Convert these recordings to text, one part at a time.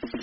Today,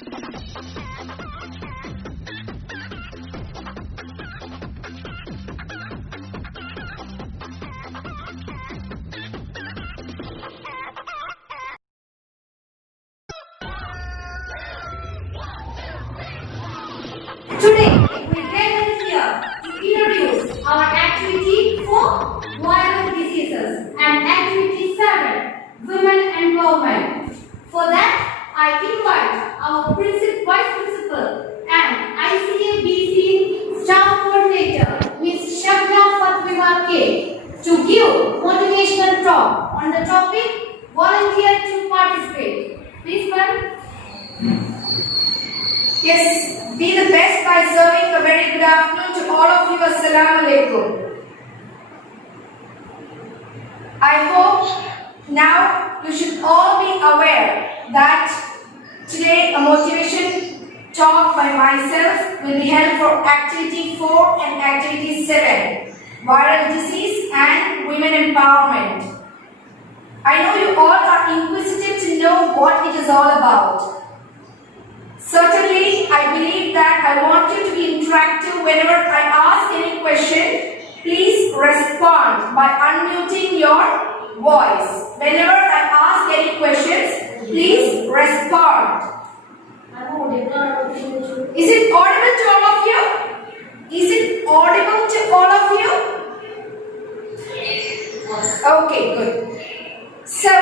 we gather here to introduce our activity 4, viral diseases, and activity 7, women empowerment. For that, I invite our vice principal and ICA BC staff coordinator, Ms. Shabna Fatwiwa K, to give motivational talk on the topic volunteer to participate. Please, ma'am. Yes, be the best by serving a very good afternoon to all of you. Assalamu alaikum. I hope now you should all be aware that today a motivation talk by myself will be held for activity 4 and activity 7, viral disease and women empowerment. I know you all are inquisitive to know what it is all about. Certainly, I believe that I want you to be interactive whenever I ask any question. Please respond by unmuting your voice. Whenever I ask any questions, please respond. Is it audible to all of you? Is it audible to all of you? Okay, good. So,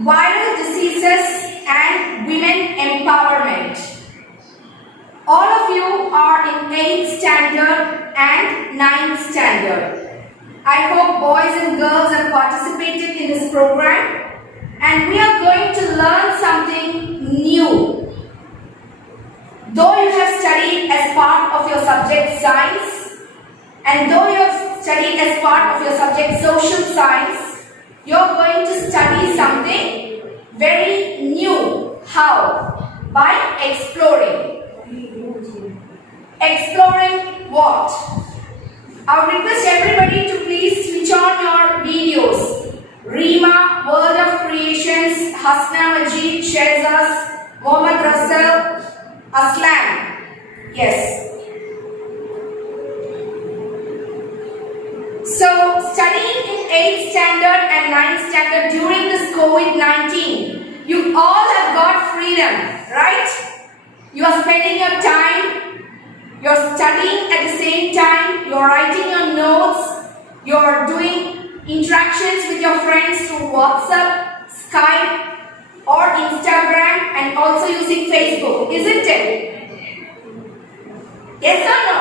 viral diseases and women empowerment. All of you are in 8th standard and 9th standard. I hope boys and girls have participated in this program and we are going to learn something new. Though you have studied as part of your subject science and though you have studied as part of your subject social science, you're going to study something very new. How? By exploring. Exploring what? I would request everybody to please switch on your videos. Rima, World of Creations, Hasna Majid, Shehzaz, Mohammad Russell, Aslan. Yes. So, studying in 8th standard and 9th standard during this COVID-19, you all have got freedom, right? You are spending your time, you are studying at the same time, you are writing your notes, you are doing interactions with your friends through WhatsApp, Skype or Instagram and also using Facebook, isn't it? Yes or no?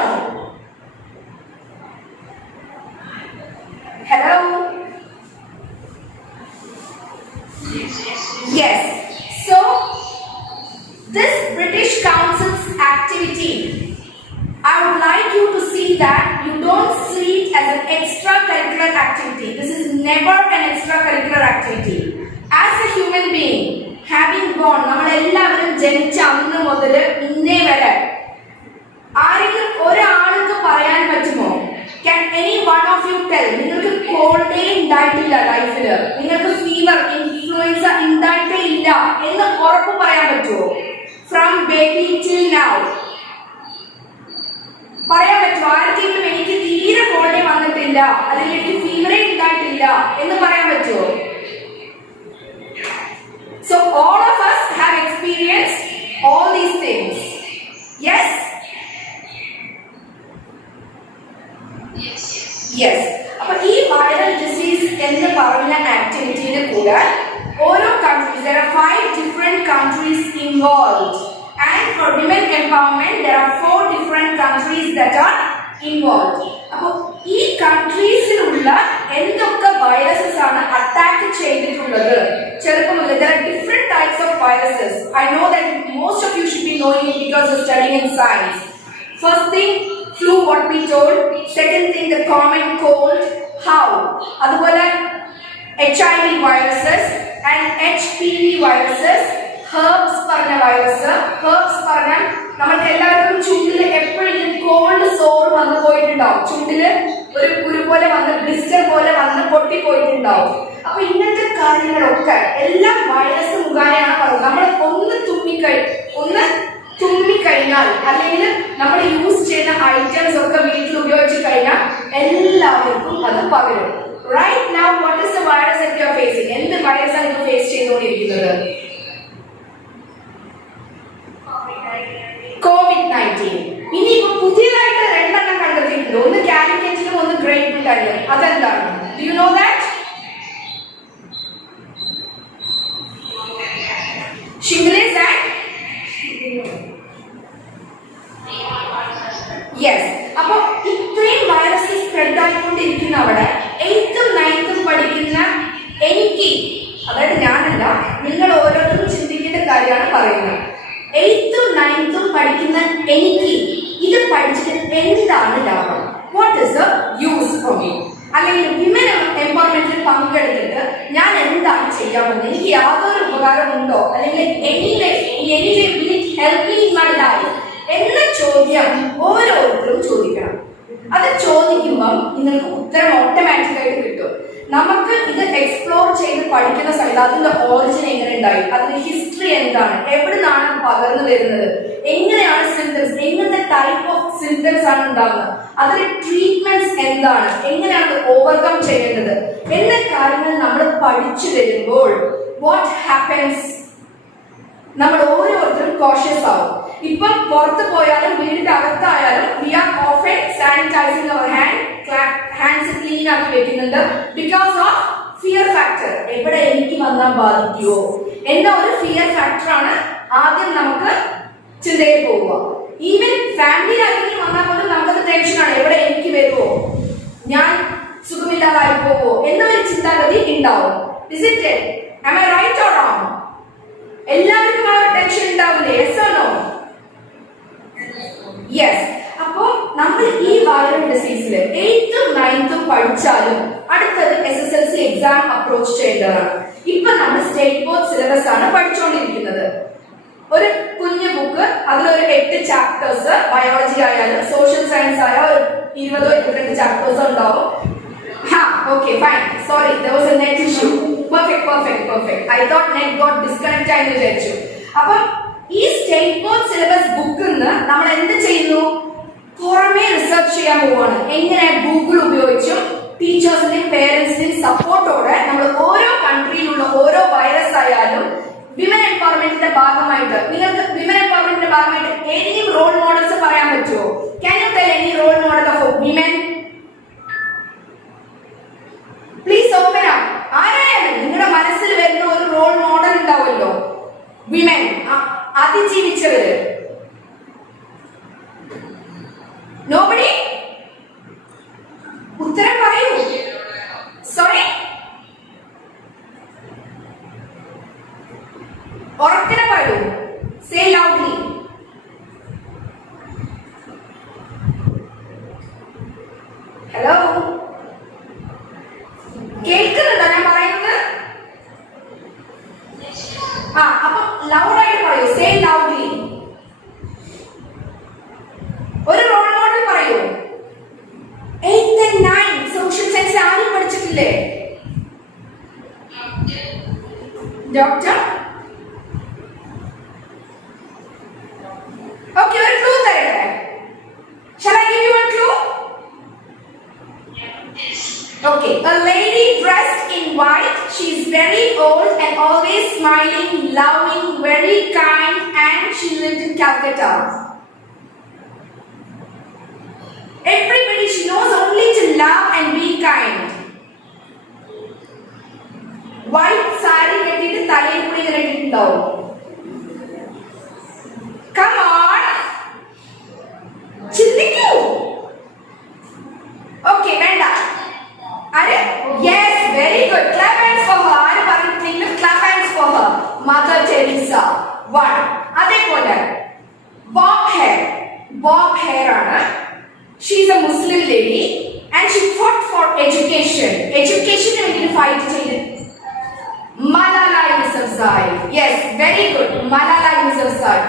Hello? Yes. So, this British Council's activity, I would like you to see that you don't see it as an extracurricular activity. This is never an extracurricular activity. As a human being, having born, നമ്മളെല്ലാവരും ജനിച്ച അന്ന് മുതൽ ഇന്നേ വരെ ആരെങ്കിലും ഒരാൾക്ക് പറയാൻ പറ്റുമോ? Can any one of you tell? നിങ്ങൾക്ക് കോൾഡേ ഉണ്ടായിട്ടില്ല ലൈഫിൽ, നിങ്ങൾക്ക് ഫീവർ ഇൻഫ്ലുവൻസ ഉണ്ടായിട്ടേ ഇല്ല എന്ന് ഉറപ്പ് പറയാൻ പറ്റുമോ? From baby till now പറയാൻ പറ്റുമോ? ആർക്കെങ്കിലും എനിക്ക് തീരെ കോൾഡേ വന്നിട്ടില്ല അല്ലെങ്കിൽ എനിക്ക് ഫീവറേ ഉണ്ടായിട്ടില്ല എന്ന് പറയാൻ പറ്റുമോ? So all of us have experienced all these things. Yes? Yes. അപ്പോൾ ഈ viral disease എന്ന് പറയുന്ന ആക്ടിവിറ്റിയിൽ കൂടെ ഓരോ countries, there are 5 different countries involved, and for women empowerment there are 4 different countries that are involved. അപ്പോൾ ഈ കൺട്രീസിലുള്ള എന്തൊക്കെ വൈറസസ് ആണ് അറ്റാക്ക് ചെയ്തിട്ടുള്ളത് ചെറുപ്പം മുതൽ there are different types of viruses. I know that most of you should be knowing it because you're studying in science. First thing, flu, what we told. Second thing, the common cold. How? അതുപോലെ HIV viruses and HPV viruses. Herbs പറഞ്ഞ virus. Herbs പറഞ്ഞാൽ നമുക്ക് എല്ലാവർക്കും ചുണ്ടിൽ എപ്പോഴും called സോർ വന്നു പോയിട്ടുണ്ടാവും. ചുണ്ടില് ഒരു കുരു പോലെ വന്ന് ബ്ലിസ്റ്റർ പോലെ വന്ന് പൊട്ടി പോയിട്ടുണ്ടാവും. അപ്പൊ ഇങ്ങനത്തെ കാര്യങ്ങളൊക്കെ എല്ലാം വൈറസ് ഐറ്റംസ് ഒക്കെ വീട്ടിൽ ഉപയോഗിച്ച് കഴിഞ്ഞാൽ എല്ലാവർക്കും അത് പകരും. Right now what is the virus that you are facing? എന്ത് വൈറസ് ആണ് നിങ്ങൾ ഫേസ് ചെയ്തുകൊണ്ടിരിക്കുന്നത്? COVID-19. ഇനി ഇപ്പൊ പുതിയതായിട്ട് രണ്ടെണ്ണം കണ്ടെത്തിയിട്ടുണ്ട്. ഒന്ന് കാലിക്കറ്റിലും ഒന്ന് ഗ്രേറ്റ് ബ്രിട്ടനിലും. അതെന്താണ്? Do you know that? Shingles and yes. അപ്പൊ ഇത്രയും വൈറസ് സ്പ്രെഡ് ആയിക്കൊണ്ടിരിക്കുന്ന അവിടെ 8th 9th പഠിക്കുന്ന എനിക്ക്, അതായത് ഞാനല്ല, നിങ്ങൾ ഓരോരുത്തരും ചിന്തിക്കേണ്ട കാര്യമാണ് പറയുന്നത്. 8th 9th പഠിക്കുന്ന എനിക്ക് ഇത് പഠിച്ചിട്ട് എന്താണ് ലാഭം? What is the use for me? അല്ലെങ്കിൽ വിമൻ എംപവർമെന്റിൽ പങ്കെടുത്തിട്ട് ഞാൻ എന്താണ് ചെയ്യാൻ പോകുന്നത്? എനിക്ക് യാതൊരു ഉപകാരം ഉണ്ടോ? അല്ലെങ്കിൽ help me in my life എന്ന ചോദ്യം ഓരോരുത്തരും ചോദിക്കണം. അത് ചോദിക്കുമ്പം നിങ്ങൾക്ക് ഉത്തരം ഓട്ടോമാറ്റിക് ആയിട്ട് കിട്ടും. നമുക്ക് ഇത് എക്സ്പ്ലോർ ചെയ്ത് പഠിക്കുന്ന സമയത്ത് അതിന്റെ ഓറിജിൻ എങ്ങനെ ഉണ്ടായി, അതിന്റെ ഹിസ്റ്ററി എന്താണ്, എവിടെ നിന്നാണ് പകർന്നു വരുന്നത്, എങ്ങനെയാണ് സിംറ്റംസ്, എങ്ങനത്തെ ടൈപ്പ് ഓഫ് സിംറ്റംസ് ആണ് ഉണ്ടാകുന്നത്, അതിന്റെ ട്രീറ്റ്മെന്റ്സ് എന്താണ്, എങ്ങനെയാണ് അത് ഓവർകം ചെയ്യേണ്ടത് എന്ന കാര്യങ്ങൾ നമ്മൾ പഠിച്ചു വരുമ്പോൾ വാട്ട് ഹാപ്പൻസ്? നമ്മൾ ഓരോരുത്തരും കോഷ്യസ് ആവും. ഇപ്പം പുറത്ത് പോയാലും വീടിന്റെ അകത്തായാലും we are often sanitizing our hands clean ആക്കി വെക്കുന്നുണ്ട്. Because of fear factor. എവിടെ എനിക്ക് വന്നാൽ ബാധിക്കുമോ എന്ന ഒരു ഫിയർ ഫാക്ടറാണ് ആദ്യം നമുക്ക് ചിന്തയിൽ പോവുക. ഈവൻ ഫാമിലി ആരെങ്കിലും വന്നാൽ പോലും നമുക്കത് ടെൻഷനാണ്. എവിടെ എനിക്ക് വരുമോ, ഞാൻ സുഖമില്ലാതായി പോവോ എന്നൊരു ചിന്താഗതി ഉണ്ടാവും. Is it? Am I right or wrong? എല്ലാവർക്കും ആ ഒരു ടെൻഷൻ ഉണ്ടാവില്ലേ? Yes or no? Yes. അപ്പോ നമ്മൾ ഈ വൈറൽ ഡിസീസില് 8th 9th പഠിച്ചാലും അടുത്തത് SSLC എക്സാം അപ്രോച്ച് ചെയ്യേണ്ടതാണ്. ഇപ്പൊ നമ്മൾ സ്റ്റേറ്റ് ബോർഡ് സിലബസ് ആണ് പഠിച്ചുകൊണ്ടിരിക്കുന്നത്. ഒരു കുഞ്ഞു ബുക്ക്, അതിലൊരു 8 ചാപ്റ്റേഴ്സ്, ബയോളജി ആയാലും സോഷ്യൽ സയൻസ് ആയ ഒരു 20-22 ചാപ്റ്റേഴ്സ് ഉണ്ടാവും. Okay, fine. Sorry, there was a net issue. Perfect. I thought net got disconnected എന്ന് വിചാരിച്ചു. അപ്പൊ ഈ സ്റ്റേറ്റ് ബോർഡ് സിലബസ് ബുക്കിൽ നിന്ന് നമ്മൾ എന്ത് ചെയ്യുന്നു? പുറമേ റിസർച്ച് ചെയ്യാൻ പോവാണ്. എങ്ങനെ? ഗൂഗിൾ ഉപയോഗിച്ചും ടീച്ചേഴ്സിന്റെയും പേരൻസിന്റെയും സപ്പോർട്ടോടെ നമ്മൾ ഓരോ കൺട്രിയിലുള്ള ഓരോ വൈറസ് ആയാലും വിമൻ എംപവർമെന്റിന്റെ ഭാഗമായിട്ട്, നിങ്ങൾക്ക് വിമൻ എംപവർമെന്റിന്റെ ഭാഗമായിട്ട് ഏതെങ്കിലും റോൾ മോഡൽസ് പറയാൻ പറ്റുമോ? Can you tell any role model of a women? Please open up. ആരാണ് നിങ്ങളുടെ മനസ്സിൽ വരുന്ന ഒരു റോൾ മോഡൽ ഉണ്ടാവുമല്ലോ, വിമൻ അതിജീവിച്ചവര്? Nobody? ഉത്തരം പറയൂ. സോറി, ഉറക്കനെ പറയൂ. Say loudly. Hello? കേൾക്കുന്നുണ്ടോ ഞാൻ പറയുന്നത്? അപ്പൊ ലൗഡായിട്ട് പറയൂ. Say loudly. ഒരു റോൾ മോഡൽ പറയൂ. 8th and 9th social science ആരും പഠിച്ചിട്ടില്ലേ? ഡോക്ടർ? ഓക്കെ, ഒരു ക്ലൂ തരട്ടെ? Shall I give you one clue? Okay, a lady dressed in white. She is very old and always smiling, loving, very kind, and she lived in Calcutta. Everybody, she knows only to love and be kind. White saree കെട്ടിട്ട് തലയിൽ കൂടി ഇങ്ങനെ ഇട്ടിട്ടുണ്ടാവും. Come on, ചിന്തിക്കൂ. Okay, വേണ്ട. അരെ, yes, very good. Clap hands for her. ആര് പറഞ്ഞിട്ടില്ലെങ്കിലും clap hands for her. Mother Teresa. One. അതേപോലെ bob hair ആണ്. She is a Muslim lady and she fought for education. Education വേണ്ടി ഫൈറ്റ് ചെയ്തു. Malala Yousafzai. Yes, very good. Malala Yousafzai.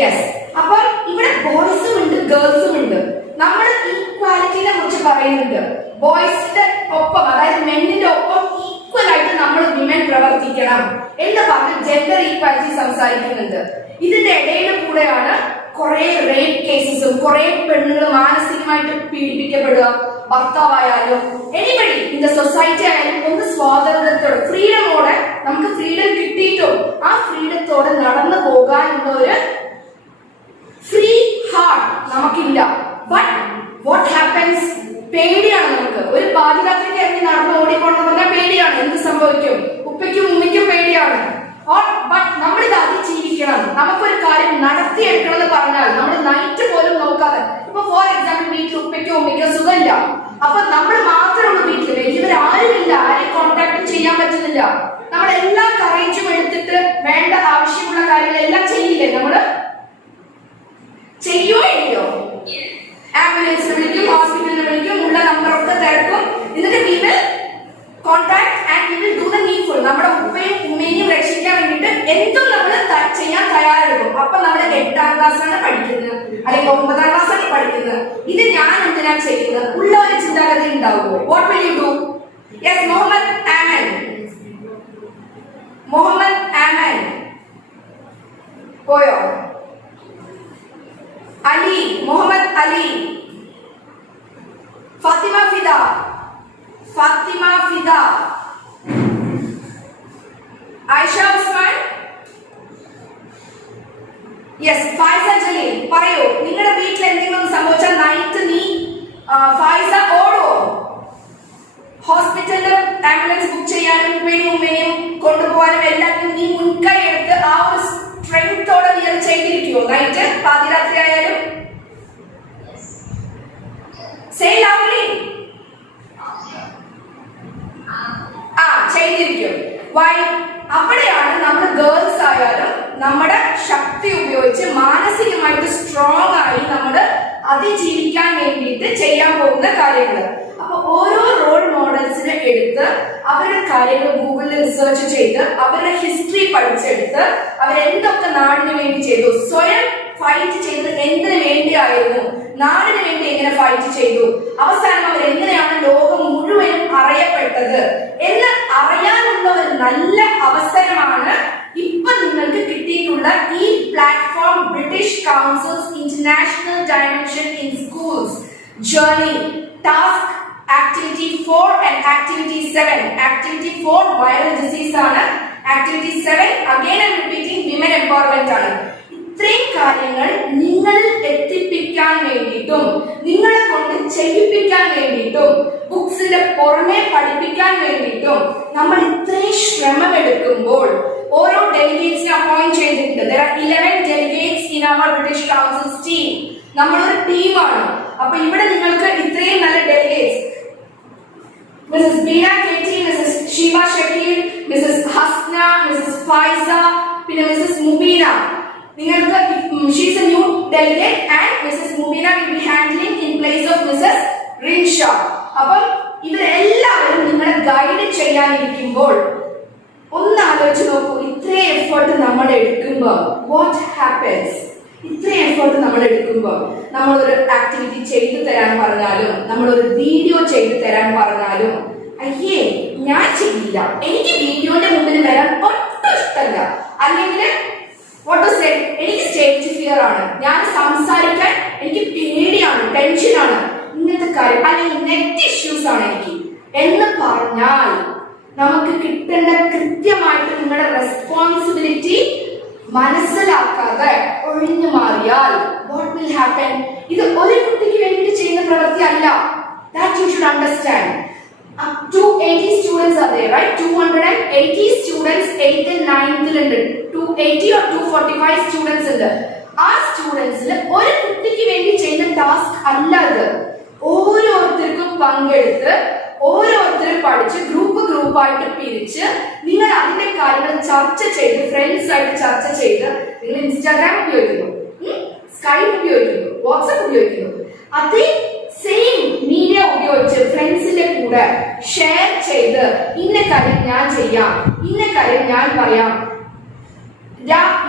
Yes. അപ്പോൾ ഇവിടെ ബോയ്സും ഉണ്ട് ഗേൾസും ഉണ്ട്. നമ്മൾ ഈക്വാലിറ്റിനെ കുറിച്ച് പറയുന്നുണ്ട്. ബോയ്സിന്റെ ഒപ്പം, അതായത് മെന്നിന്റെ ഒപ്പം ഈക്വൽ ആയിട്ട് നമ്മൾ വിമൻ പ്രവർത്തിക്കണം എന്ന് പറഞ്ഞ് ജെൻഡർ ഈക്വാലിറ്റി സംസാരിക്കുന്നുണ്ട്. ഇതിന്റെ ഇടയിൽ കൂടെയാണ് കുറെ റേപ്പ് കേസസും കുറെ പെണ്ണുങ്ങൾ മാനസികമായിട്ട് പീഡിപ്പിക്കപ്പെടുക, ഭർത്താവായാലും എനിബഡി ഇൻ ദ സൊസൈറ്റി ആയാലും ഒന്ന് സ്വാതന്ത്ര്യത്തോടെ ഫ്രീഡമോടെ നമുക്ക് ഫ്രീഡം കിട്ടിയിട്ടും ആ ഫ്രീഡത്തോടെ നടന്നു പോകാനുള്ള ഒരു ഫ്രീ ഹാർട്ട് നമുക്കില്ല. But what happens? പേടിയാണ് നമുക്ക്. ഒരു പാതിരാത്രിക്ക് ഇറങ്ങി നടന്ന് ഓടിപ്പോണെന്ന് പറഞ്ഞാൽ പേടിയാണ്, എന്ത് സംഭവിക്കും, ഉപ്പയ്ക്കും ഉമ്മയ്ക്കും പേടിയാണ്. ബട്ട് നമ്മളിത് അതിജീവിക്കണം. നമുക്കൊരു കാര്യം നടത്തിയെടുക്കണം എന്ന് പറഞ്ഞാൽ നമ്മൾ നൈറ്റ് പോലും നോക്കാതെ, ഇപ്പൊ ഫോർ എക്സാമ്പിൾ വീട്ടിൽ ഉപ്പയ്ക്കോ ഉമ്മയ്ക്കോ സുഖമില്ല, അപ്പൊ നമ്മൾ മാത്രമേ ഉള്ളൂ വീട്ടിൽ, വലിയവരാരുമില്ല, ആരെയും കോൺടാക്ട് ചെയ്യാൻ പറ്റുന്നില്ല. നമ്മൾ എല്ലാ കറേജും എടുത്തിട്ട് വേണ്ട ആവശ്യമുള്ള കാര്യങ്ങളെല്ലാം ചെയ്യില്ലേ? നമ്മള് ചെയ്യോ ഇല്ലയോ? ആംബുലൻസിനെ വിളിക്കും, ഹോസ്പിറ്റലിനെ വിളിക്കും, ഉള്ള നമ്പറൊക്കെ തിരക്കും, എന്നിട്ട് we will contact and we will do the needful. നമ്മുടെ ഉപ്പയും ഉമ്മയും രക്ഷിക്കാൻ വേണ്ടിയിട്ട് എന്തും നമ്മൾ ചെയ്യാൻ തയ്യാറെടുക്കും. അപ്പൊ നമ്മൾ 8ാം ക്ലാസ്സാണ് പഠിക്കുന്നത് അല്ലെങ്കിൽ 9ാം ക്ലാസ്സാണ് പഠിക്കുന്നത്, ഇത് ഞാൻ എന്തിനാ ചെയ്യുന്നത് ഉള്ള ഒരു ചിന്താഗതി ഉണ്ടാവുമോ? What will you do? Yes, Muhammad Aman. Muhammad Aman പോയോ? അലി, മുഹമ്മദ് അലി. ഫാത്തിമ ഫിദ, ഫാത്തിമ ഫിദ. ആയിഷ ഉസ്മാൻ. യെസ്, ഫൈസ ജലീൽ. പറയൂ, നിങ്ങളുടെ വീട്ടിൽ എന്തെങ്കിലും സംഭവിച്ചാൽ നൈറ്റ് നീ ഫൈസ ഓടോ? ഹോസ്പിറ്റലിൽ ആംബുലൻസ് ബുക്ക് ചെയ്യാനും ഉപ്പേനും ഉമ്മേനെയും കൊണ്ടുപോകാനും എല്ലാത്തിനും നീ മുൻകൈ എടുത്ത് ആ ഒരു സ്ട്രെങ്തോടെ നീ അത് ചെയ്തിരിക്കുമോ? നൈറ്റ് പാതിരാത്രി ആയാലും say loudly. ചെയ്തിരിക്കും. വൈ? അവിടെയാണ് നമ്മൾ ഗേൾസ് ആയാലും നമ്മുടെ ശക്തി ഉപയോഗിച്ച് മാനസികമായിട്ട് സ്ട്രോങ് ആയി നമ്മൾ അതിജീവിക്കാൻ വേണ്ടിയിട്ട് ചെയ്യാൻ പോകുന്ന കാര്യങ്ങൾ. അപ്പൊ ഓരോ റോൾ മോഡൽസിനെ എടുത്ത് അവരുടെ കാര്യങ്ങൾ ഗൂഗിളിൽ റിസർച്ച് ചെയ്ത് അവരുടെ ഹിസ്റ്ററി പഠിച്ചെടുത്ത് അവരെന്തൊക്കെ നാടിന് വേണ്ടി ചെയ്തു, സ്വയം ഫൈറ്റ് ചെയ്തത് എന്തിനു വേണ്ടിയായിരുന്നു, നാടിന് വേണ്ടി എങ്ങനെ ഫൈറ്റ് ചെയ്തു, അവസാനം അവർ എങ്ങനെയാണ് ലോകം മുഴുവനും അറിയപ്പെട്ടത് എന്ന് അറിയാനുള്ള ഒരു നല്ല അവസരമാണ് ഇപ്പൊ നിങ്ങൾക്ക് കിട്ടിയിട്ടുള്ള ഈ platform British councils international dimension in schools journey task activity 4 and activity 7. Activity 4 viral disease ആണ്, activity 7 again I'm repeating women empowerment ആണ്. ഇത്രയും കാര്യങ്ങൾ നിങ്ങളിൽ എത്തിപ്പിക്കാൻ വേണ്ടിയിട്ടും നിങ്ങളെ കൊണ്ട് ചെയ്യിപ്പിക്കാൻ വേണ്ടിയിട്ടും ബുക്സിന്റെ പുറമെ പഠിപ്പിക്കാൻ വേണ്ടിയിട്ടും നമ്മൾ ഇത്രയും ശ്രമമെടുക്കുമ്പോൾ ഓരോ ഡെലിഗേറ്റ്സിനെ അപ്പോയിന്റ് ചെയ്തിട്ടുണ്ട്. There are 11 delegates in our British Council's team. നമ്മളൊരു ടീമാണ്. അപ്പൊ ഇവിടെ നിങ്ങൾക്ക് ഇത്രയും നല്ല delegates, Mrs Beena K T, Mrs Sheeba Shakeel, Mrs Hasna, Mrs Faiza, പിന്നെ മിസ്സസ് മുബീന. നിങ്ങൾക്ക് she's a new delegate and Mrs Mubeena will be handling in place of Mrs Rinsha. അപ്പം ഇവരെല്ലാവരും നിങ്ങളെ ഗൈഡ് ചെയ്യാനിരിക്കുമ്പോൾ ഒന്ന് ആലോചിച്ച് നോക്കൂ, ഇത്രയും എഫേർട്ട് നമ്മൾ എടുക്കുമ്പോൾ വാട്ട് ഹാപ്പൻസ്? ഇത്രയും എഫേർട്ട് നമ്മൾ എടുക്കുമ്പോൾ നമ്മളൊരു ആക്ടിവിറ്റി ചെയ്തു തരാൻ പറഞ്ഞാലും നമ്മളൊരു വീഡിയോ ചെയ്തു തരാൻ പറഞ്ഞാലും അയ്യേ ഞാൻ ചെയ്യില്ല, എനിക്ക് വീഡിയോന്റെ മുമ്പിൽ വരാൻ ഒട്ടും ഇഷ്ടമല്ല, അല്ലെങ്കിൽ എനിക്ക് സ്റ്റേജ് ഫിയർ ആണ്, ഞാൻ സംസാരിക്കാൻ എനിക്ക് പേടിയാണ്, ടെൻഷനാണ്, ഇങ്ങനത്തെ കാര്യം, അല്ലെങ്കിൽ നെറ്റ് ഇഷ്യൂസ് ആണ് എനിക്ക് എന്ന് പറഞ്ഞാൽ നമുക്ക് കിട്ടേണ്ട കൃത്യമായിട്ട് നിങ്ങളുടെ റെസ്പോൺസിബിലിറ്റി മനസ്സിലാക്കാതെ ഒഴിഞ്ഞു മാറിയാൽ what will happen? ഇത് ഒരു കുട്ടിക്ക് വേണ്ടിയിട്ട് ചെയ്യുന്ന പ്രവൃത്തി അല്ല. That you should understand. Up to 80 students are there, right? 280 students 8th and 9th ഉണ്ട്. 280 or 245 students ഉണ്ട്. ആ സ്റ്റുഡൻസിൽ ഒരു കുട്ടിക്ക് വേണ്ടി ചെയ്യുന്ന ടാസ്ക് അല്ല ഇത്. ഓരോരുത്തർക്കും പങ്കെടുത്ത് ഓരോരുത്തരും പഠിച്ച് ഗ്രൂപ്പായിട്ട് പിരിച്ച് നിങ്ങൾ അതിന്റെ കാര്യങ്ങൾ ചർച്ച ചെയ്ത് ഫ്രണ്ട്സ് ആയിട്ട് ചർച്ച ചെയ്ത് നിങ്ങൾ ഇൻസ്റ്റാഗ്രാം ഉപയോഗിക്കുന്നു, സ്കൈപ്പ് ഉപയോഗിക്കുന്നു, വാട്സ്ആപ്പ് ഉപയോഗിക്കുന്നു, അതേ സെയിം മീഡിയ ഉപയോഗിച്ച് ഫ്രണ്ട്സിന്റെ കൂടെ ഷെയർ ചെയ്ത് ഇന്ന കാര്യം ഞാൻ ചെയ്യാം, ഇന്ന കാര്യം ഞാൻ പറയാം,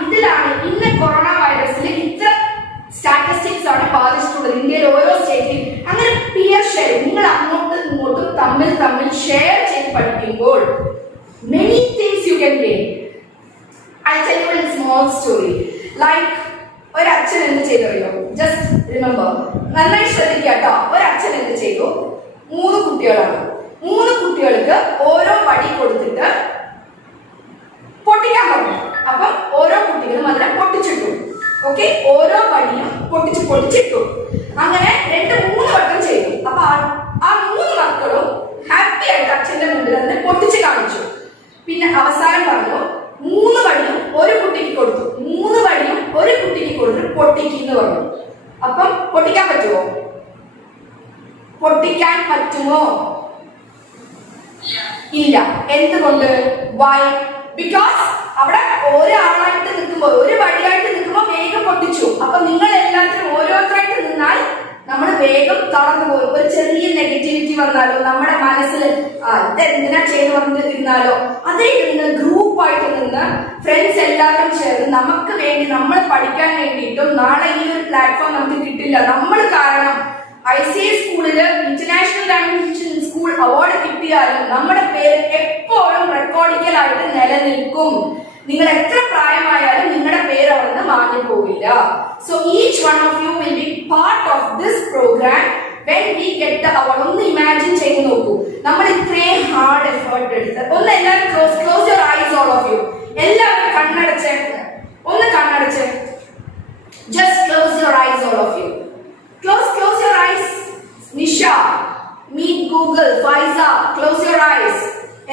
ഇതിലാണ് ഇന്ന കൊറോണ വൈറസിൽ ഇത്ര സ്റ്റാറ്റിസ്റ്റിക്സ് ആണ് ബാധിച്ചിട്ടുള്ളത് ഇന്ത്യയിൽ ഓരോ സ്റ്റേറ്റിലും. അങ്ങനെ പിയർ ഷെയർ, നിങ്ങൾ അങ്ങോട്ടും ഇങ്ങോട്ടും തമ്മിൽ ഷെയർ ചെയ്ത് പഠിക്കുമ്പോൾ many things you can gain. I'll tell you a small story. Like ഒരച്ഛൻ എന്ത് ചെയ്തറിയോ? ജസ്റ്റ് റിമെമ്പർ, നന്നായി ശ്രദ്ധിക്കുക കേട്ടോ. ഒരച്ഛൻ എന്ത് ചെയ്തു? 3 കുട്ടികളാണ്. 3 കുട്ടികൾക്ക് ഓരോ വടി കൊടുത്തിട്ട് പൊട്ടിക്കാൻ പറഞ്ഞു. അപ്പം ഓരോ കുട്ടികളും അതിനെ പൊട്ടിച്ചിട്ടു. ഓക്കെ, ഓരോ വടിയും പൊട്ടിച്ചിട്ടു. അങ്ങനെ 2-3 വട്ടം ചെയ്തു. അപ്പൊ ആ 3 മക്കളും ഹാപ്പി ആയിട്ട് അച്ഛന്റെ മുമ്പിൽ അതിനെ പൊട്ടിച്ച് കാണിച്ചു. പിന്നെ അവസാനം പറഞ്ഞു 3 വടിയും ഒരു കുട്ടിക്ക് കൊടുത്തു. 3 വടിയും ഒരു കുട്ടിക്ക് കൊടുത്തിട്ട് പൊട്ടിക്കുന്നു പറഞ്ഞു. അപ്പം പൊട്ടിക്കാൻ പറ്റുമോ? പൊട്ടിക്കാൻ പറ്റുമോ? ഇല്ല. എന്തുകൊണ്ട്? വൈ? ബിക്കോസ് അവിടെ ഒരാളായിട്ട് നിൽക്കുമ്പോൾ, ഒരു വടിയായിട്ട് നിൽക്കുമ്പോൾ വേഗം പൊട്ടിച്ചു. അപ്പൊ നിങ്ങൾ എല്ലാത്തിനും ഓരോരുത്തരായിട്ട് നിന്നാൽ നമ്മൾ വേഗം തളർന്നു പോകും. ഒരു ചെറിയ നെഗറ്റിവിറ്റി വന്നാലോ, നമ്മുടെ മനസ്സിൽ ഇതെന്തിനാ ചെയ്ത് പറഞ്ഞിരുന്നാലോ, അതിൽ നിന്ന് ഗ്രൂപ്പായിട്ട് നിന്ന് ഫ്രണ്ട്സ് എല്ലാവരും ചേർന്ന് നമുക്ക് വേണ്ടി, നമ്മൾ പഠിക്കാൻ വേണ്ടിയിട്ടും നാളെ ഈ ഒരു പ്ലാറ്റ്ഫോം നമുക്ക് കിട്ടില്ല. നമ്മൾ കാരണം ICS സ്കൂളില് ഇന്റർനാഷണൽ ഡയമെൻഷൻ സ്കൂൾ അവാർഡ് കിട്ടിയാലും നമ്മുടെ പേര് എപ്പോഴും റെക്കോർഡിക്കലായിട്ട് നിലനിൽക്കും. നിങ്ങൾ എത്ര പ്രായമായാലും നിങ്ങളുടെ പേര് അവിടെ നിന്ന് മാഞ്ഞു പോകില്ല. So each one of you will be part of this programme when we get the award. ഒന്ന് ഇമാജിൻ ചെയ്ത് നോക്കൂ, നമ്മൾ ഇത്രയും ഹാർഡ് എഫേർട്ട് എടുത്ത്. ഒന്ന് എല്ലാവരും close your eyes, all of you. എല്ലാവരും കണ്ണടച്ച്, ഒന്ന് കണ്ണടച്ച്. Just close your eyes, all of you. Close your eyes. Nisha, meet Google, Faiza, close your eyes.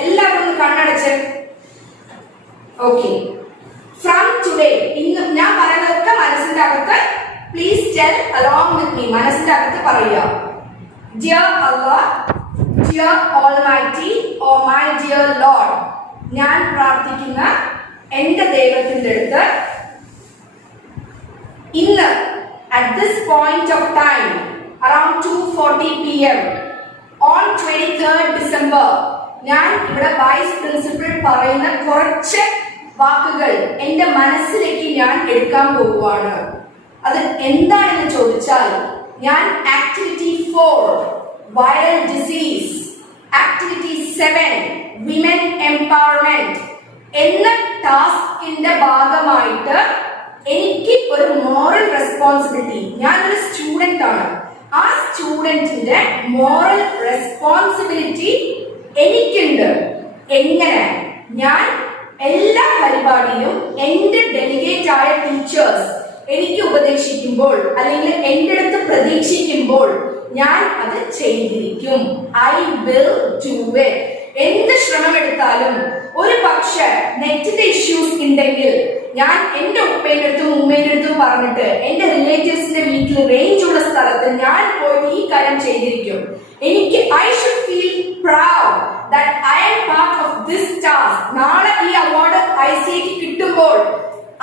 എല്ലാവരും ഒന്ന് കണ്ണടച്ച്. ഓക്കെ, ഫ്രം ടുഡേ, ഇന്ന് ഞാൻ പറയുന്നതൊക്കെ മനസ്സിന്റെ അകത്ത് please tell along with me. മനസ്സിന്റെ അകത്ത് പറയുക. Dear Allah, dear almighty, oh my dear lord, ഞാൻ പ്രാർത്ഥിക്കുന്ന എന്റെ ദൈവത്തിന്റെ അടുത്ത് ഇന്ന് at this point of time around 2:40 p.m. on 23rd December ഞാൻ ഇവിടെ വൈസ് പ്രിൻസിപ്പൽ പറയുന്ന കുറച്ച് വാക്കുകൾ എന്റെ മനസ്സിലേക്ക് ഞാൻ എടുക്കാൻ പോവുകയാണ്. അത് എന്താണെന്ന് ചോദിച്ചാൽ, ഞാൻ activity 4 viral disease, activity 7 women empowerment എന്ന ടാസ്കിന്റെ ഭാഗമായിട്ട് എനിക്ക് ഒരു മോറൽ റെസ്പോൺസിബിലിറ്റി, ഞാനൊരു സ്റ്റുഡന്റ് ആണ്, ആ സ്റ്റുഡന്റിന്റെ മോറൽ റെസ്പോൺസിബിലിറ്റി എനിക്കുണ്ട്. എങ്ങനെ? ഞാൻ എല്ലാ പരിപാടിയിലും എന്റെ ഡെലിഗേറ്റ് ആയ ടീച്ചേഴ്സ് എനിക്ക് ഉപദേശിക്കുമ്പോൾ അല്ലെങ്കിൽ എന്റെ അടുത്ത് പ്രതീക്ഷിക്കുമ്പോൾ ഞാൻ അത് ചെയ്തിരിക്കും. I will do it. എന്ത് ശ്രമമെടുത്താലും, ഒരു പക്ഷെ നെറ്റിന്റെ ഇഷ്യൂസ് ഉണ്ടെങ്കിൽ ഞാൻ എന്റെ ഉപ്പേന്റെ അടുത്തും ഉമ്മേന്റെ അടുത്തും പറഞ്ഞിട്ട് എന്റെ റിലേറ്റീവ്സിന്റെ വീട്ടിൽ റേഞ്ച് ഉള്ള സ്ഥലത്ത് ഞാൻ പോയിട്ട് ഈ കാര്യം ചെയ്തിരിക്കും. എനിക്ക് I should feel proud that I am part of this task. നാളെ ഈ അവാർഡ് ICAക്ക് കിട്ടുമ്പോൾ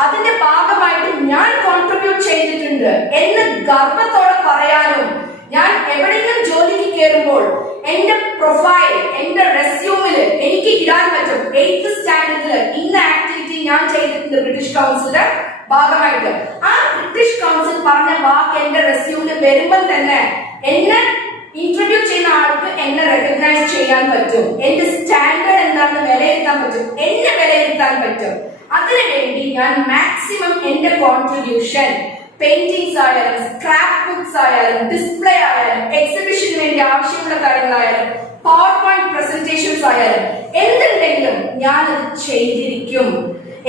അതിന്റെ ഭാഗമായിട്ട് ഞാൻ കോൺട്രിബ്യൂട്ട് ചെയ്തിട്ടുണ്ട് എന്ന് ഗർവത്തോടെ പറയാനും, ഞാൻ എവിടെയെങ്കിലും ജോലിക്ക് കയറുമ്പോൾ എന്റെ പ്രൊഫൈൽ, എന്റെ റെസ്യൂമില് എനിക്ക് ഇടാൻ പറ്റും 8th സ്റ്റാൻഡേർഡില് ഇന്ന ആക്ടിവിറ്റി ഞാൻ ചെയ്തിട്ടുണ്ട് ബ്രിട്ടീഷ് കൗൺസിലിന്റെ ഭാഗമായിട്ട്. ആ ബ്രിട്ടീഷ് കൗൺസിൽ പറഞ്ഞ വാക്ക് എന്റെ റെസ്യൂമില് വരുമ്പോൾ തന്നെ എന്നെ ഇന്റർവ്യൂ ചെയ്യുന്ന ആൾക്ക് എന്നെ റെക്കഗ്നൈസ് ചെയ്യാൻ പറ്റും. എന്റെ സ്റ്റാൻഡേർഡ് എന്താണെന്ന് വിലയിരുത്താൻ പറ്റും, എന്നെ വിലയിരുത്താൻ പറ്റും. അതിനുവേണ്ടി ഞാൻ മാക്സിമം എന്റെ കോൺട്രിബ്യൂഷൻ, പെയിന്റിങ്സ് ആയാലും സ്ക്രാപ്പ് ബുക്സ് ആയാലും ഡിസ്പ്ലേ ആയാലും എക്സിബിഷന് വേണ്ടി ആവശ്യമുള്ള കാര്യങ്ങളായാലും പവർ പോയിന്റ് പ്രസന്റേഷൻസ് ആയാലും എന്തുണ്ടെങ്കിലും ഞാൻ അത് ചെയ്തിരിക്കും.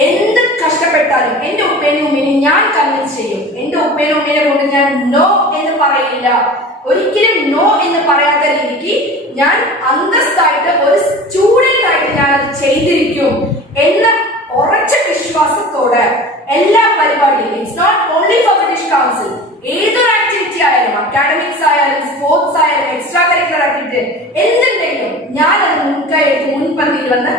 എന്ത് കഷ്ടപ്പെട്ടാലും എന്റെ ഉപ്പേനും ഉമ്മേനും ഞാൻ കൺവിൻസ് ചെയ്യും. എന്റെ ഉപ്പേനും ഉമ്മേനെ കൊണ്ട് ഞാൻ നോ എന്ന് പറയില്ല. ഒരിക്കലും നോ എന്ന് പറയാത്ത രീതിക്ക് ഞാൻ അന്തസ്ഥായിട്ട് ഒരു സ്റ്റുഡന്റ് ആയിട്ട് ഞാൻ അത് ചെയ്തിരിക്കും എന്ന ഉറച്ച വിശ്വാസത്തോടെ എല്ലാ പരിപാടിയും, it's not only for British council, ഏതൊരു ആക്ടിവിറ്റി ആയാലും, അക്കാഡമിക്സ് ആയാലും സ്പോർട്സ് ആയാലും എക്സ്ട്രാ കരിക്കുലർ ആക്ടിവിറ്റി എന്തുണ്ടെങ്കിലും ഞാൻ അത് മുൻകൈയെടുത്ത് മുൻപന്തിയിൽ വന്ന്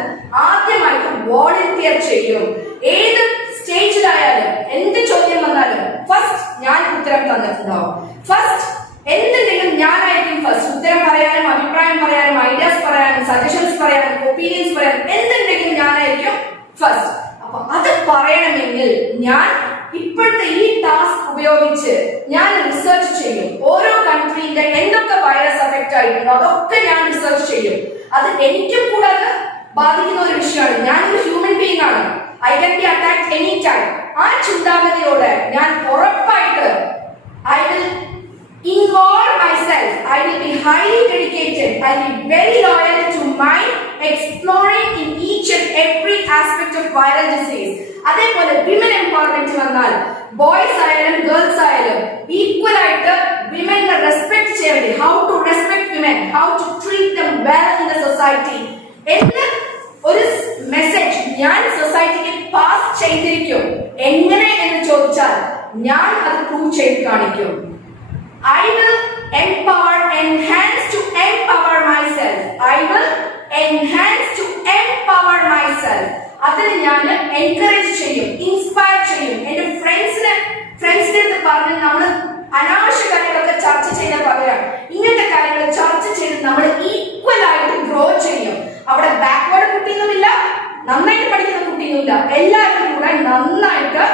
ആദ്യമായിട്ട് വോളണ്ടിയർ ചെയ്യും. ഏത് സ്റ്റേജിലായാലും എന്ത് ചോദ്യം വന്നാലും ഫസ്റ്റ് ഞാൻ ഉത്തരം തന്നിട്ടുണ്ടാവും. ഫസ്റ്റ് എന്തുണ്ടെങ്കിലും ഞാനായിരിക്കും ഫസ്റ്റ് ഉത്തരം പറയാനും അഭിപ്രായം പറയാനും ഐഡിയാസ് പറയാനും സജഷൻസ് പറയാനും ഒപ്പീനിയൻസ് പറയാനും എന്തുണ്ടെങ്കിലും ഞാനായിരിക്കും ഫസ്റ്റ്. അപ്പൊ അത് പറയണമെങ്കിൽ ഞാൻ ഇപ്പോഴത്തെ ഈ ടാസ്ക് ഉപയോഗിച്ച് ഞാൻ റിസർച്ച് ചെയ്യും. ഓരോ കൺട്രീന്റെ എന്തൊക്കെ വൈറസ് എഫക്ട് ആയിട്ടുണ്ടോ അതൊക്കെ ഞാൻ റിസർച്ച് ചെയ്യും. അത് എനിക്കും കൂടെ അത് ബാധിക്കുന്ന ഒരു വിഷയമാണ്. ഞാനൊരു ഹ്യൂമൻ ബീങ് ആണ്. I can be attacked anytime. ആ ചിന്താഗതിയോടെ ഞാൻ ഉറപ്പായിട്ട് I will involve myself. I will be highly dedicated. I will be very loyal to my exploring in each and every aspect of viral disease. അതേപോലെ women empowerment വന്നാൽ boys ആയാലും girls ആയാലും equal ആയിട്ട് വിമനെ respect ചെയ്യാൻ വേണ്ടി how to respect women, how to treat them well in the society എന്ന ഒരു മെസ്സേജ് ഞാൻ സൊസൈറ്റിക്ക് പാസ് ചെയ്തിരിക്കും. എങ്ങനെ എന്ന് ചോദിച്ചാൽ ഞാൻ അത് പ്രൂവ് ചെയ്ത് കാണിക്കും. I will enhance to empower myself. I will enhance to empower myself. അതിന് ഞാൻ എൻകറേജ് ചെയ്യും, ഇൻസ്പയർ ചെയ്യും. എന്റെ ഫ്രണ്ട്സിന്റെ അടുത്ത് പറഞ്ഞ് നമ്മൾ അനാവശ്യ കാര്യങ്ങളൊക്കെ ചർച്ച ചെയ്യുന്ന പകരം ഇങ്ങനത്തെ കാര്യങ്ങൾ ചർച്ച ചെയ്ത് നമ്മൾ ഈക്വൽ ആയിട്ട് ഗ്രോ ചെയ്യും. അവിടെ ബാക്ക്വേർഡ് കുട്ടിയൊന്നുമില്ല, നന്നായിട്ട് പഠിക്കുന്ന കുട്ടിയൊന്നുമില്ല. എല്ലാവരും കൂടെ നന്നായിട്ട്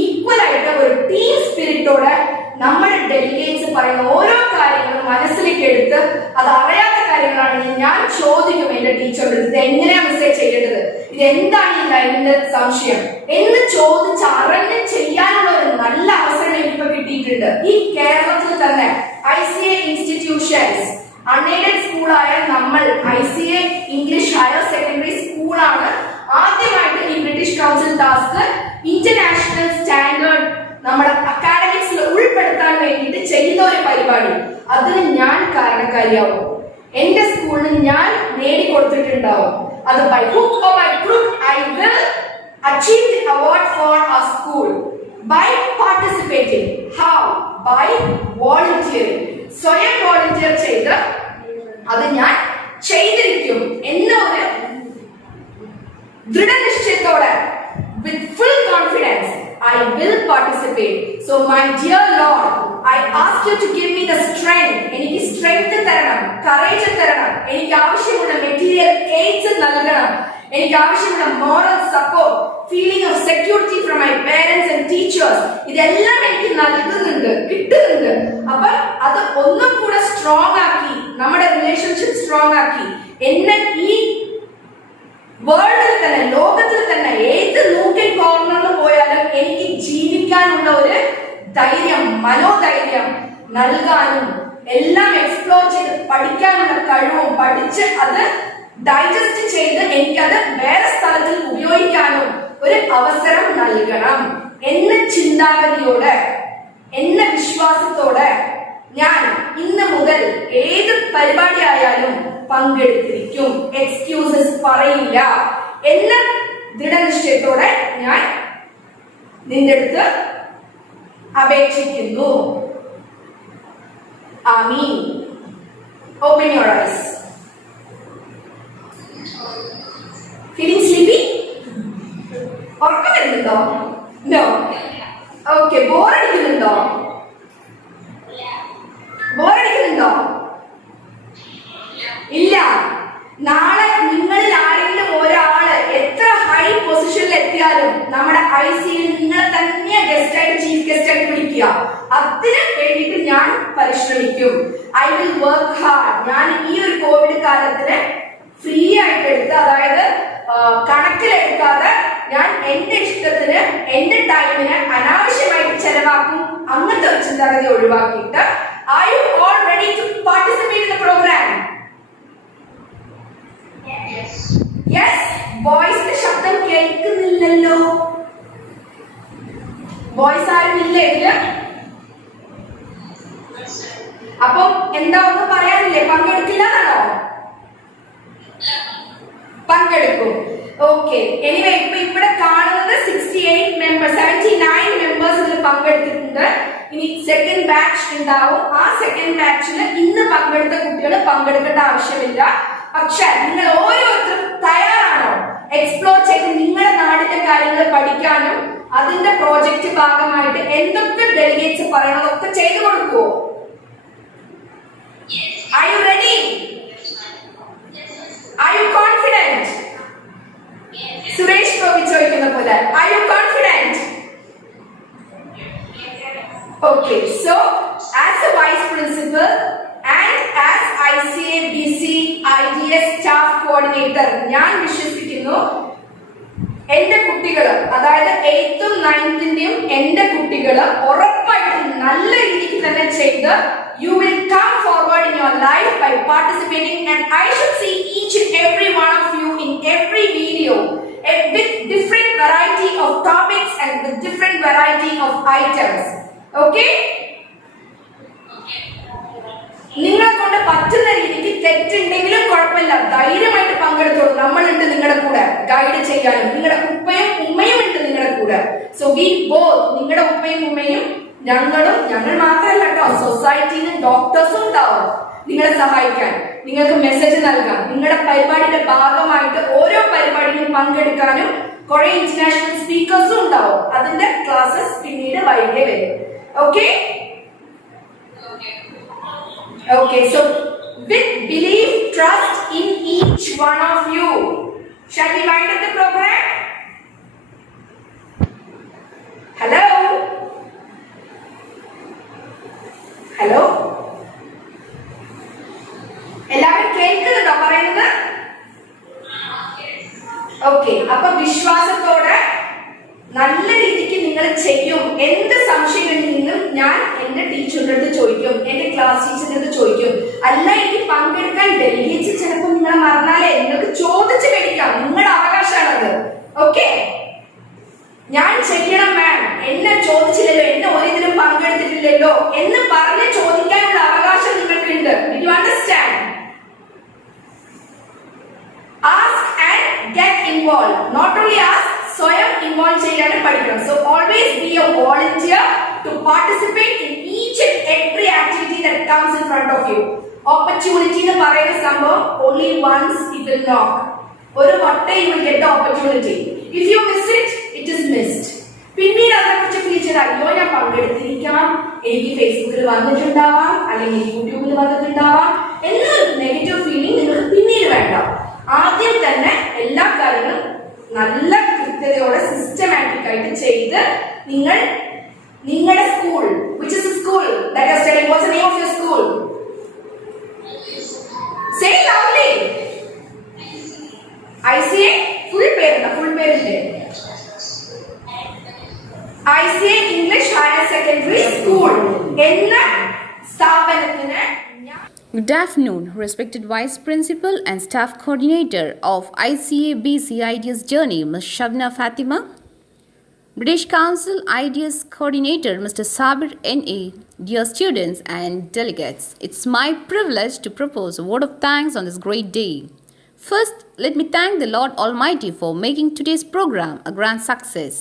ഈക്വൽ ആയിട്ട് ഒരു ടീം സ്പിരിറ്റോടെ നമ്മുടെ ഡെലിഗേറ്റ്സ് പറയുന്ന ഓരോ കാര്യങ്ങളും മനസ്സിലേക്ക് എടുത്ത് അത് അറിയാത്ത കാര്യങ്ങളാണെങ്കിൽ ഞാൻ ചോദിക്കും എന്റെ ടീച്ചറുടെ ഇത് എങ്ങനെയാ മെസ്സേജ് ചെയ്യേണ്ടത്, ഇത് എന്താണ് ഈ ലൈനിന്റെ സംശയം എന്ന് ചോദിച്ച് അറിഞ്ഞ് ചെയ്യാനുള്ള ഒരു നല്ല അവസരം എനിക്കിപ്പോ കിട്ടിയിട്ടുണ്ട്. ഈ കേരളത്തിൽ തന്നെ ICA ഇൻസ്റ്റിറ്റ്യൂഷൻസ് അൺഎയ്ഡഡ് സ്കൂളായ നമ്മൾ ICA ഇംഗ്ലീഷ് ഹയർ സെക്കൻഡറി സ്കൂളാണ് ആദ്യമായിട്ട് ഈ British council task international standard നമ്മുടെ അക്കാഡമിക്സിൽ ഉൾപ്പെടുത്താൻ വേണ്ടിയിട്ട് ചെയ്യുന്ന ഒരു പരിപാടി. അതിന് ഞാൻ കാരണക്കാരിയാവും. എന്റെ സ്കൂളിന് ഞാൻ നേടിക്കൊടുത്തിട്ടുണ്ടാവും. അത് by hook or by crook I will achieve the award for our school by participating. How? By volunteering. സ്വയം വോളണ്ടിയർ ചെയ്ത് അത് ഞാൻ ചെയ്തിരിക്കും എന്ന ഒരു ദൃഢനിശ്ചയത്തോടെ with full confidence I will participate. So my dear Lord, I ask you to give me the strength. എനിക്ക് strength തരണം, courage തരണം. എനിക്ക് ആവശ്യമുള്ള മെറ്റീരിയൽ എയ്ഡ്സ് നൽകണം. എനിക്ക് ആവശ്യമുള്ള moral support, feeling of security from my parents and teachers. ഇതെല്ലാം എനിക്ക് നൽകുന്നുണ്ട്, കിട്ടുന്നുണ്ട്. അപ്പൊ അത് ഒന്നും കൂടെ സ്ട്രോങ് ആക്കി, നമ്മുടെ റിലേഷൻഷിപ്പ് സ്ട്രോങ് ആക്കി എന്നെ ഈ വേൾഡിൽ തന്നെ, ലോകത്തിൽ തന്നെ ഏത് നോക്കിൽ കോർണറിൽ പോയാലും എനിക്ക് ജീവിക്കാനുള്ള ഒരു ധൈര്യം, മനോധൈര്യം നൽകാനും എല്ലാം എക്സ്പ്ലോർ ചെയ്ത് പഠിക്കാനുള്ള കഴിവും പഠിച്ച് അത് ഡൈജസ്റ്റ് ചെയ്ത് എനിക്കത് വേറെ സ്ഥലത്തിൽ ഉപയോഗിക്കാനും ഒരു അവസരം നൽകണം എന്ന ചിന്താഗതിയോടെ, എന്ന വിശ്വാസത്തോടെ ഞാൻ ഇന്ന് മുതൽ ഏത് പരിപാടി ആയാലും പങ്കെടുത്തിരിക്കും. എക്സ്ക്യൂസസ് പറയില്ല എന്ന ദൃഢനിശ്ചയത്തോടെ ഞാൻ നിന്റെ അടുത്ത് അപേക്ഷിക്കുന്നു. ആമീൻ. Open your eyes. Feeling sleepy? ഉറക്കം വരുന്നുണ്ടോ? നോ. ഓക്കെ. ബോറടിക്കുന്നുണ്ടോ? ബോറടിക്കുന്നുണ്ടോ? ഇല്ല. നാളെ നിങ്ങളിൽ ആരെങ്കിലും ഒരാള് എത്ര ഹൈ പൊസിഷനിൽ എത്തിയാലും നമ്മുടെ ICയിൽ നിങ്ങളെ തന്നെ ഗസ്റ്റ് ആയിട്ട്, ചീഫ് ഗസ്റ്റ് ആയിട്ട് വിളിക്കുക. അതിന് വേണ്ടിയിട്ട് ഞാൻ പരിശ്രമിക്കും. I will work hard. ഞാൻ ഈ ഒരു കോവിഡ് കാലത്തിന് ഫ്രീ ആയിട്ട് എടുത്ത്, അതായത് കണക്കിലെടുക്കാതെ ഞാൻ എന്റെ ഇഷ്ടത്തിന്, എന്റെ ടൈമിന് അനാവശ്യമായിട്ട് ചെലവാക്കും. അങ്ങനത്തെ ഒരു ചിന്താഗതി ഒഴിവാക്കിയിട്ട് Are you all ready to participate in the program? Yes. Boys ശബ്ദം കേൾക്കുന്നില്ലല്ലോ. ബോയ്സ് ആരും ഇല്ലേ ഇതില്? അപ്പം എന്താ ഒന്നും പറയാനില്ലേ? പങ്കെടുക്കില്ല എന്നാണോ? പങ്കെടുക്കും. ഓക്കെ. എനിവേ ഇപ്പൊ ഇവിടെ കാണുന്നത് 79 മെമ്പേഴ്സ് ഇതിൽ പങ്കെടുത്തിട്ടുണ്ട്. ഇനി സെക്കൻഡ് ബാച്ച് ഉണ്ടാവും. ആ സെക്കൻഡ് ബാച്ചിൽ ഇന്ന് പങ്കെടുത്ത കുട്ടികൾ പങ്കെടുക്കേണ്ട ആവശ്യമില്ല. പക്ഷെ നിങ്ങൾ ഓരോരുത്തരും തയ്യാറാണോ എക്സ്പ്ലോർ ചെയ്ത് നിങ്ങളുടെ നാടിന്റെ കാര്യങ്ങൾ പഠിക്കാനും അതിന്റെ പ്രോജക്റ്റ് ഭാഗമായിട്ട് എന്തൊക്കെ ഡെലിഗേറ്റ്സ് പറയണതൊക്കെ ചെയ്തു കൊടുക്കുവോ? Are you ready? Are you confident? Suresh Gopi ചോദിക്കുന്ന പോലെ Are you confident? Okay, so as a vice principal and as ICA BC IDS staff coordinator, ഞാൻ വിശ്വസിക്കുന്നു എന്റെ കുട്ടികൾ, അതായത് 8th ഉം 9th ന്റെയും എന്റെ കുട്ടികൾ ഉറപ്പായിട്ടും നല്ല രീതിക്ക് തന്നെ ചെയ്ത് you will come forward in your life by participating, and I should see each and every one of you in every video with different variety of topics and with different variety of items. Okay? നിങ്ങളെ കൊണ്ട് പറ്റുന്ന രീതിക്ക് തെറ്റുണ്ടെങ്കിലും കുഴപ്പമില്ല, ധൈര്യമായിട്ട് പങ്കെടുത്തോളൂ. നമ്മളുണ്ട് നിങ്ങളുടെ കൂടെ guide ചെയ്യാനും. നിങ്ങളുടെ ഉപ്പയും ഉമ്മയും ഉണ്ട് നിങ്ങളുടെ കൂടെ. സോ വി ബോത്ത്, നിങ്ങളുടെ ഉപ്പയും ഉമ്മയും ഞങ്ങൾ മാത്രമല്ല കേട്ടോ, സൊസൈറ്റിയിൽ ഡോക്ടേഴ്സും ഉണ്ടാവും നിങ്ങളെ സഹായിക്കാൻ, നിങ്ങൾക്ക് മെസ്സേജ് നൽകാം. നിങ്ങളുടെ പരിപാടിയുടെ ഭാഗമായിട്ട് ഓരോ പരിപാടിയിലും പങ്കെടുക്കാനും കുറെ ഇന്റർനാഷണൽ സ്പീക്കേഴ്സും ഉണ്ടാവും. അതിന്റെ ക്ലാസ്സസ് പിന്നീട് വൈകിയേ വരും. Okay? Okay, so with belief, trust in each one of you, shall we wind up the program? Hello? Hello? എല്ലാവരും കേൾക്കുന്നുണ്ടോ പറയുന്നത്? ഓക്കെ, അപ്പൊ വിശ്വാസത്തോടെ നല്ല രീതിക്ക് നിങ്ങൾ ചെയ്യും. എന്ത് സംശയങ്ങളിലും ഞാൻ എന്റെ ടീച്ചറിന്റെ അടുത്ത് ചോദിക്കും, എന്റെ ക്ലാസ് ടീച്ചറിന്റെ അടുത്ത് ചോദിക്കും. അല്ല, എനിക്ക് പങ്കെടുക്കാൻ ഡെലിഗേറ്റ്സ് ചിലപ്പോൾ നിങ്ങളെ മറന്നാലേ നിങ്ങൾക്ക് ചോദിച്ചു മേടിക്കാം, നിങ്ങളുടെ അവകാശമാണത്. ഓക്കെ? ഞാൻ ചെയ്യണം മാം, എന്നെ ചോദിച്ചില്ലല്ലോ, എന്നെ ഒരിതിലും പങ്കെടുത്തിട്ടില്ലല്ലോ എന്ന് പറഞ്ഞ് ചോദിക്കാനുള്ള അവകാശം നിങ്ങൾക്കുണ്ട്. You understand? Ask and get involved. Not only ask, സ്വയം ഇൻവോൾവ് ചെയ്യാനും പഠിക്കണം. So always be a volunteer to participate in each and every activity that comes in front of you. Opportunity എന്ന് പറയുന്ന സംഭവം only once it will knock. ഒരു വട്ടം you will get the opportunity. If you miss it, it is missed. പിന്നീട് അതിനെക്കുറിച്ച് feature അയ്യോ ഞാൻ പങ്കെടുത്തിരിക്കണം, എനിക്ക് ഫേസ്ബുക്കിൽ വന്നിട്ടുണ്ടാവാം അല്ലെങ്കിൽ യൂട്യൂബിൽ വന്നിട്ടുണ്ടാവാം എന്നൊരു നെഗറ്റീവ് ഫീലിംഗ് നിങ്ങൾക്ക് പിന്നീട് വേണ്ട. ആദ്യം തന്നെ എല്ലാ കാര്യങ്ങളും നല്ല കൃത്യതയോടെ സിസ്റ്റമാറ്റിക് ആയിട്ട് ചെയ്ത് നിങ്ങൾ നിങ്ങളുടെ school, which is a school that you are studying, what's the name of your school? Say loudly. ICA full പേരില്ലേ? ICA English Higher Secondary School എന്ന സ്ഥാപനത്തിന്. Good afternoon, respected Vice Principal and Staff Coordinator of ICA BC Ideas Journey, Ms. Shabna Fatima. British Council Ideas Coordinator, Mr. Sabir N.A. Dear students and delegates, it's my privilege to propose a word of thanks on this great day. First, let me thank the Lord Almighty for making today's program a grand success.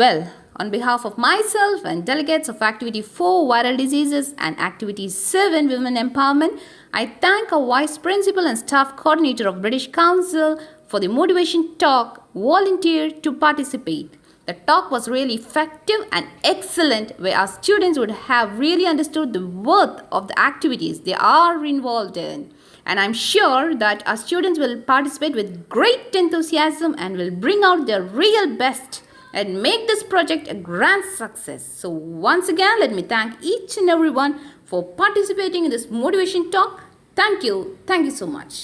Well, on behalf of myself and delegates of Activity 4 Viral Diseases and Activity 7 Women Empowerment, I thank our Vice Principal and Staff Coordinator of British Council for the motivation talk volunteered to participate. The talk was really effective and excellent, where our students would have really understood the worth of the activities they are involved in. And I'm sure that our students will participate with great enthusiasm and will bring out their real best and make this project a grand success. So once again, let me thank each and everyone for participating in this motivation talk. Thank you so much.